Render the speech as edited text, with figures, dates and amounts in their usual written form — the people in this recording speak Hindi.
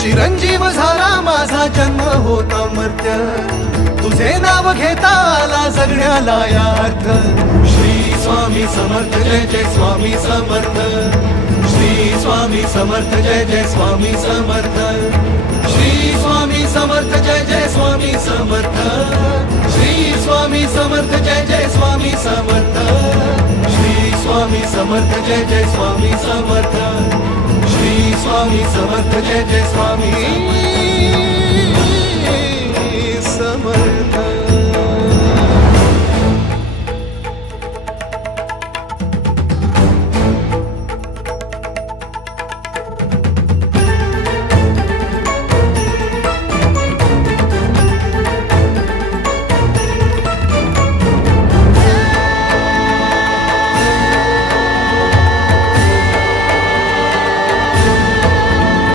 चिरंजीव झाला माझा जन्म होता मर्त्य, तुझे नाव घेता आला जगण्याला या अर्थ। श्री स्वामी समर्थ जय जय स्वामी समर्थ, श्री स्वामी समर्थ जय जय स्वामी समर्थ, श्री स्वामी समर्थ जय जय स्वामी समर्थ, श्री स्वामी समर्थ जय जय स्वामी समर्थ, श्री स्वामी समर्थ जय जय स्वामी समर्थ, श्री स्वामी समर्थ जय जय स्वामी।